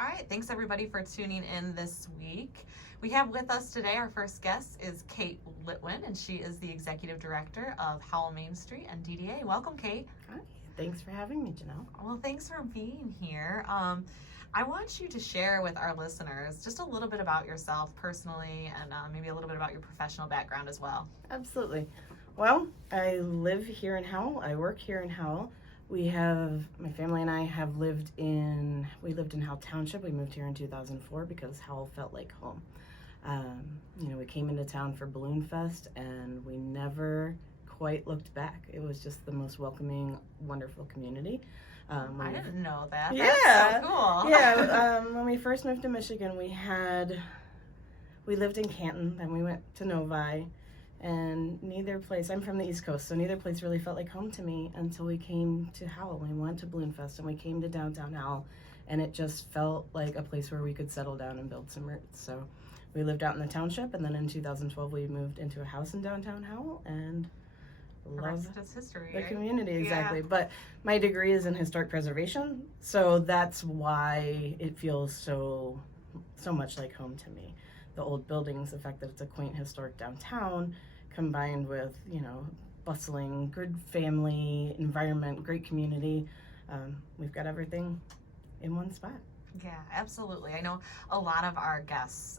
All right, thanks everybody for tuning in this week. We have with us today, our first guest is Kate Litwin, and she is the Executive Director of Howell Main Street and DDA. Welcome, Kate. Hi, thanks for having me, Janelle. Well, thanks for being here. I want you to share with our listeners just a little bit about yourself personally and maybe a little bit about your professional background as well. Absolutely. Well, I live here in Howell. I work here in Howell. My family and I lived in Howell Township. We moved here in 2004 because Howell felt like home. We came into town for Balloon Fest and we never quite looked back. It was just the most welcoming, wonderful community. I didn't know that. Yeah. That's so cool. Yeah. When we first moved to Michigan, we lived in Canton, then we went to Novi. And neither place, I'm from the East Coast, so neither place really felt like home to me until we came to Howell. We went to Balloon Fest and we came to downtown Howell, and it just felt like a place where we could settle down and build some roots. So we lived out in the township, and then in 2012 we moved into a house in downtown Howell and loved the community. Exactly. Yeah. But my degree is in historic preservation, so that's why it feels so much like home to me. The old buildings, the fact that it's a quaint historic downtown, combined with, bustling, good family environment, great community. We've got everything in one spot. Yeah, absolutely. I know a lot of our guests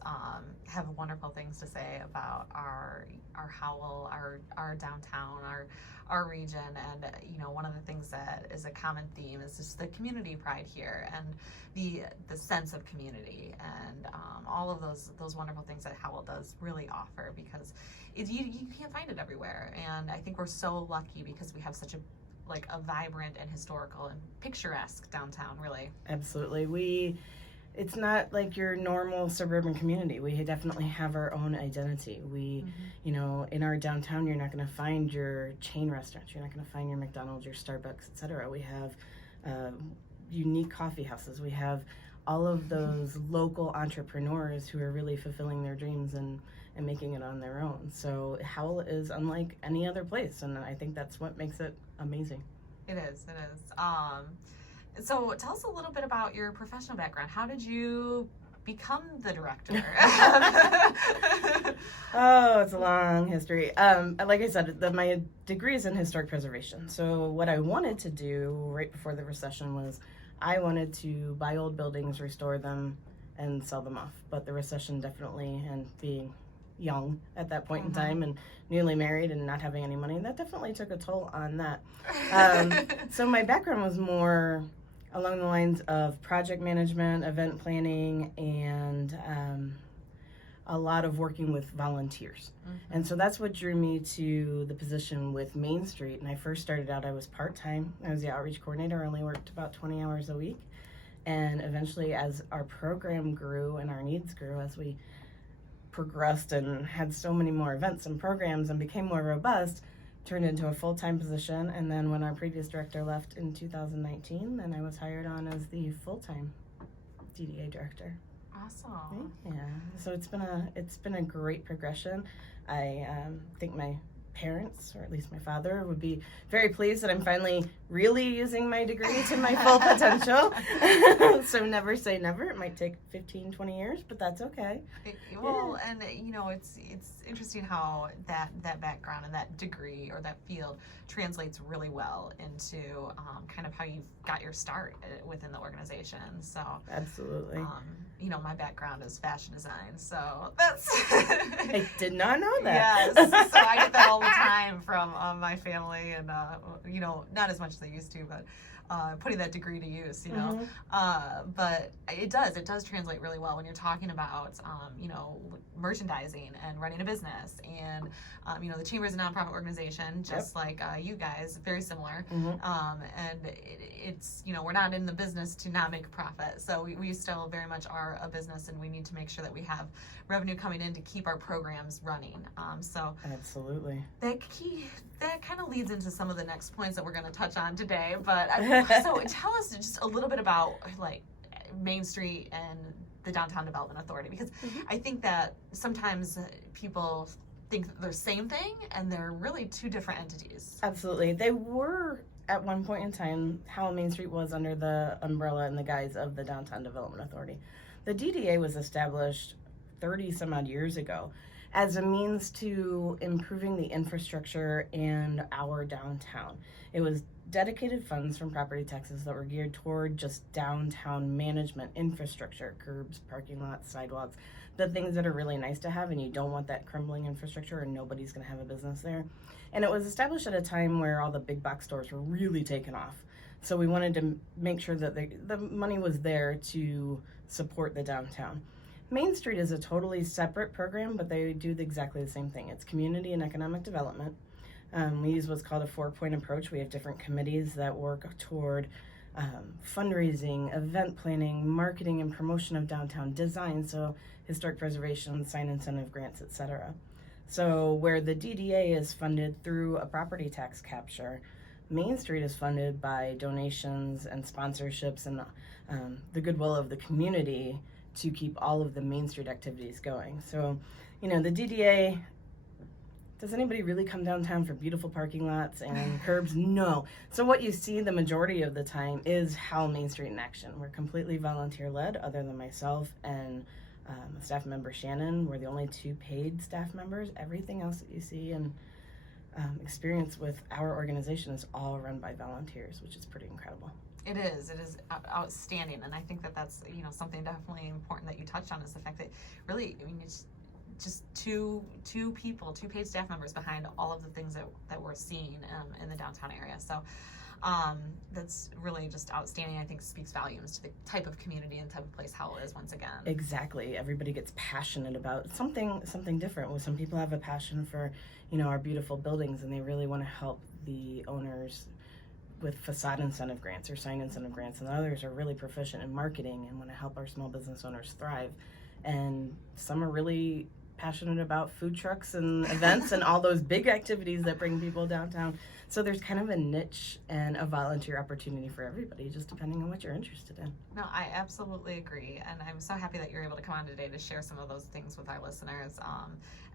have wonderful things to say about our Howell, our downtown, our region, and one of the things that is a common theme is just the community pride here and the sense of community and all of those wonderful things that Howell does really offer, because you can't find it everywhere. And I think we're so lucky because we have such a vibrant and historical and picturesque downtown, really. Absolutely. It's not like your normal suburban community. We definitely have our own identity. In our downtown, you're not going to find your chain restaurants. You're not going to find your McDonald's, your Starbucks, etc. We have unique coffee houses. We have all of those local entrepreneurs who are really fulfilling their dreams and making it on their own. So Howell is unlike any other place, and I think that's what makes it amazing. It is. So tell us a little bit about your professional background. How did you become the director? Oh, it's a long history. Like I said, my degree is in historic preservation. So what I wanted to do right before the recession was I wanted to buy old buildings, restore them, and sell them off. But the recession definitely, and being young at that point in time and newly married and not having any money, that definitely took a toll on that. So my background was more along the lines of project management, event planning, and a lot of working with volunteers. And so that's what drew me to the position with Main Street. And I first started out, I was part-time. I was the outreach coordinator. I only worked about 20 hours a week. And eventually, as our program grew and our needs grew, as we progressed and had so many more events and programs and became more robust, turned into a full-time position. And then when our previous director left in 2019, then I was hired on as the full-time DDA director. Awesome. Yeah. So it's been a great progression. I think my parents, or at least my father, would be very pleased that I'm finally really using my degree to my full potential. So never say never. It might take 15, 20 years, but that's okay. And it's interesting how that background and that degree or that field translates really well into kind of how you got your start within the organization. So absolutely. My background is fashion design, so that's I did not know that. Yes, so I get that all the time from my family, and not as much as I used to, but putting that degree to use, but it does translate really well when you're talking about merchandising and running a business, and the Chamber is a nonprofit organization, just like you guys, very similar, and it's we're not in the business to not make a profit, so we still very much are a business, and we need to make sure that we have revenue coming in to keep our programs running. So absolutely, that kind of leads into some of the next points that we're going to touch on today. But so tell us just a little bit about Main Street and the Downtown Development Authority, because I think that sometimes people think that they're the same thing, and they're really two different entities. Absolutely, they were at one point in time, Howell Main Street was under the umbrella and the guise of the Downtown Development Authority. The DDA was established 30 some odd years ago as a means to improving the infrastructure and our downtown. It was dedicated funds from property taxes that were geared toward just downtown management infrastructure, curbs, parking lots, sidewalks, the things that are really nice to have, and you don't want that crumbling infrastructure or nobody's going to have a business there. And it was established at a time where all the big box stores were really taken off. So we wanted to make sure that the money was there to support the downtown. Main Street is a totally separate program, but they do exactly the same thing. It's community and economic development. We use what's called a 4-point approach. We have different committees that work toward fundraising, event planning, marketing and promotion of downtown design, so historic preservation, sign incentive grants, etc. So where the DDA is funded through a property tax capture, Main Street is funded by donations and sponsorships and the goodwill of the community to keep all of the Main Street activities going. So, the DDA, does anybody really come downtown for beautiful parking lots and curbs? No. So what you see the majority of the time is Howell Main Street in action. We're completely volunteer-led, other than myself and staff member Shannon. We're the only 2 paid staff members. Everything else that you see and experience with our organization is all run by volunteers, which is pretty incredible. It is outstanding, and I think that's something definitely important that you touched on is the fact that really, it's just two paid staff members behind all of the things that we're seeing in the downtown area. So that's really just outstanding. I think speaks volumes to the type of community and type of place Howell is once again. Exactly. Everybody gets passionate about something different. Well, some people have a passion for, our beautiful buildings, and they really want to help the owners with facade incentive grants or sign incentive grants, and others are really proficient in marketing and want to help our small business owners thrive. And some are really passionate about food trucks and events and all those big activities that bring people downtown. So there's kind of a niche and a volunteer opportunity for everybody, just depending on what you're interested in. No, I absolutely agree, and I'm so happy that you're able to come on today to share some of those things with our listeners.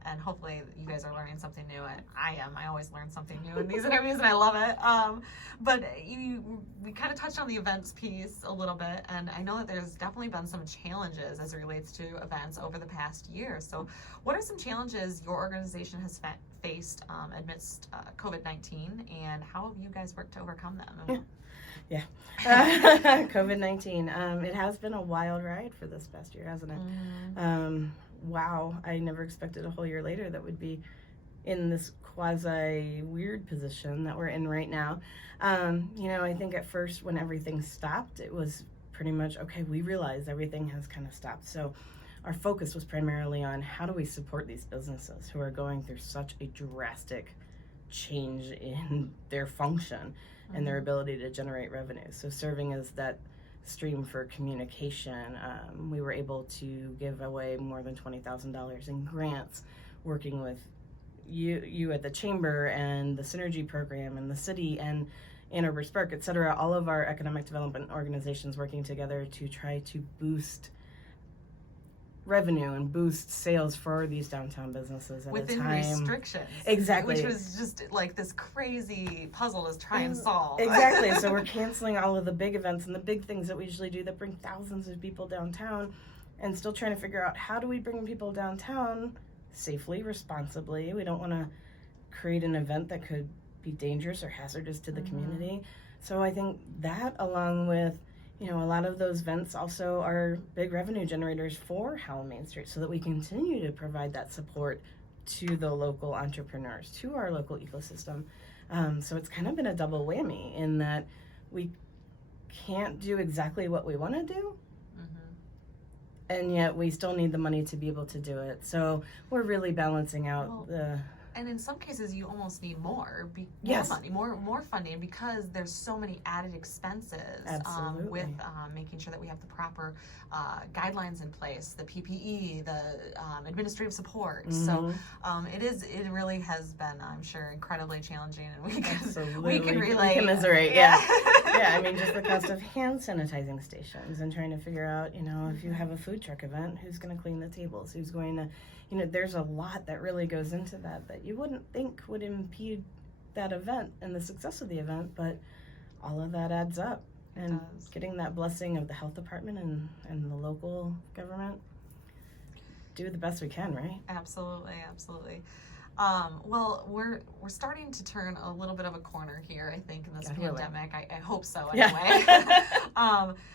And hopefully you guys are learning something new, and I am. I always learn something new in these interviews, and I love it. But we kind of touched on the events piece a little bit, and I know that there's definitely been some challenges as it relates to events over the past year. So what are some challenges your organization has faced amidst COVID-19, and how have you guys worked to overcome them? Yeah. COVID-19. It has been a wild ride for this past year, hasn't it? Mm-hmm. Wow, I never expected a whole year later that we'd be in this quasi weird position that we're in right now. I think at first when everything stopped, it was pretty much, okay, we realized everything has kind of stopped. So our focus was primarily on how do we support these businesses who are going through such a drastic change in their function and their ability to generate revenue. So serving as that stream for communication, we were able to give away more than $20,000 in grants, working with you at the chamber and the Synergy program and the city and Ann Arbor Spark, et cetera, all of our economic development organizations working together to try to boost revenue and boost sales for these downtown businesses at within a time. Restrictions. Exactly. Which was just like this crazy puzzle to try and solve. Exactly. So we're canceling all of the big events and the big things that we usually do that bring thousands of people downtown, and still trying to figure out how do we bring people downtown safely, responsibly. We don't want to create an event that could be dangerous or hazardous to the community. So I think that, along with a lot of those events also are big revenue generators for Howell Main Street, so that we continue to provide that support to the local entrepreneurs, to our local ecosystem. So it's kind of been a double whammy in that we can't do exactly what we want to do, and yet we still need the money to be able to do it. So we're really balancing out And in some cases, you almost need more money, more funding, because there's so many added expenses with making sure that we have the proper guidelines in place, the PPE, the administrative support. So it really has been, I'm sure, incredibly challenging, and we can relate. Commiserate, yeah. Yeah, I mean, just the cost of hand sanitizing stations and trying to figure out, if you have a food truck event, who's going to clean the tables, who's going to, there's a lot that really goes into that you wouldn't think would impede that event and the success of the event, but all of that adds up. And does. getting that blessing of the health department and the local government, do the best we can, right? Absolutely, absolutely. Well, we're starting to turn a little bit of a corner here, I think, in this pandemic. I hope so, anyway.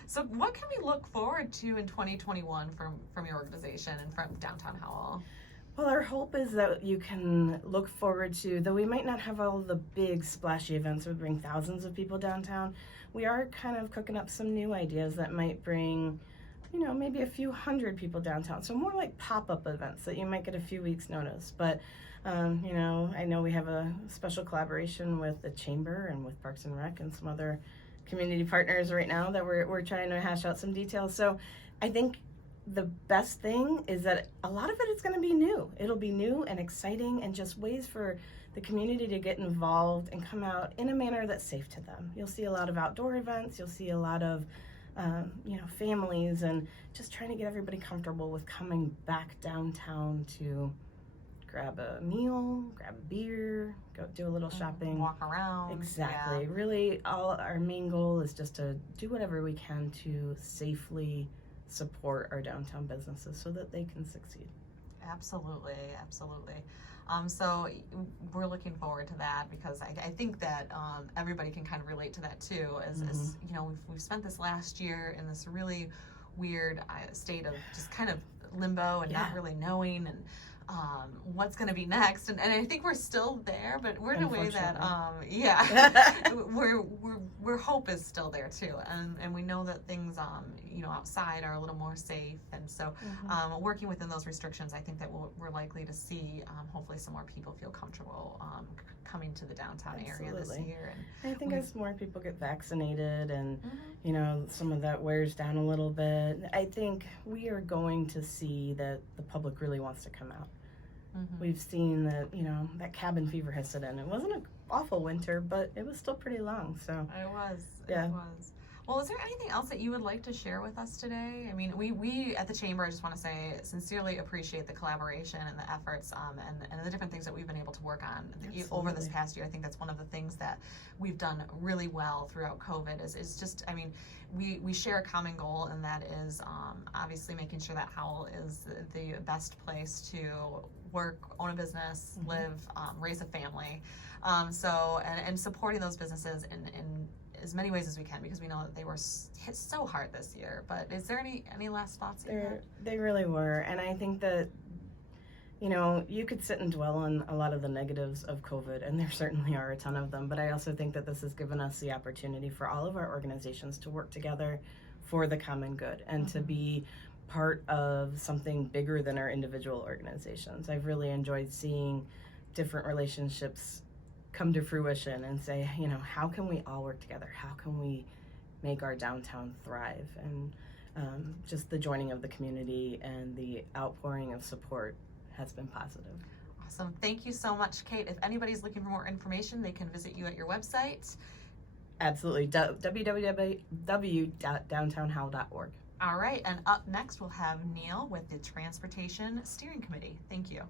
So what can we look forward to in 2021 from your organization and from Downtown Howell? Well, our hope is that you can look forward to, though we might not have all the big splashy events that would bring thousands of people downtown, we are kind of cooking up some new ideas that might bring, maybe a few hundred people downtown. So more like pop-up events that you might get a few weeks notice. But, I know we have a special collaboration with the Chamber and with Parks and Rec and some other community partners right now that we're trying to hash out some details. So I think the best thing is that a lot of it is going to be new. It'll be new and exciting and just ways for the community to get involved and come out in a manner that's safe to them. You'll see a lot of outdoor events. You'll see a lot of, families and just trying to get everybody comfortable with coming back downtown to grab a meal, grab a beer, go do a little shopping. Walk around. Exactly. Yeah. Really, our main goal is just to do whatever we can to safely support our downtown businesses so that they can succeed. Absolutely. So we're looking forward to that because I think that everybody can kind of relate to that too. As we've spent this last year in this really weird state of just kind of limbo and not really knowing and what's going to be next, and I think we're still there, but we're in a way that we're hope is still there too, and we know that things outside are a little more safe, and so working within those restrictions, I think that we're likely to see hopefully some more people feel comfortable coming to the downtown area this year. And I think as more people get vaccinated and some of that wears down a little bit, I think we are going to see that the public really wants to come out. We've seen that, that cabin fever has set in. It wasn't an awful winter, but it was still pretty long. So it was. Yeah. It was. Well, is there anything else that you would like to share with us today? I mean, we at the Chamber, I just want to say, sincerely appreciate the collaboration and the efforts and the different things that we've been able to work on over this past year. I think that's one of the things that we've done really well throughout COVID is just, I mean, we share a common goal, and that is obviously making sure that Howell is the best place to work, own a business, live, raise a family. And supporting those businesses in as many ways as we can, because we know that they were hit so hard this year. But is there any last thoughts? They really were, and I think that you could sit and dwell on a lot of the negatives of COVID, and there certainly are a ton of them, but I also think that this has given us the opportunity for all of our organizations to work together for the common good and to be part of something bigger than our individual organizations. I've really enjoyed seeing different relationships come to fruition and say, how can we all work together? How can we make our downtown thrive? And just the joining of the community and the outpouring of support has been positive. Awesome. Thank you so much, Kate. If anybody's looking for more information, they can visit you at your website. Absolutely. www.downtownhowell.org. All right. And up next, we'll have Neil with the Transportation Steering Committee. Thank you.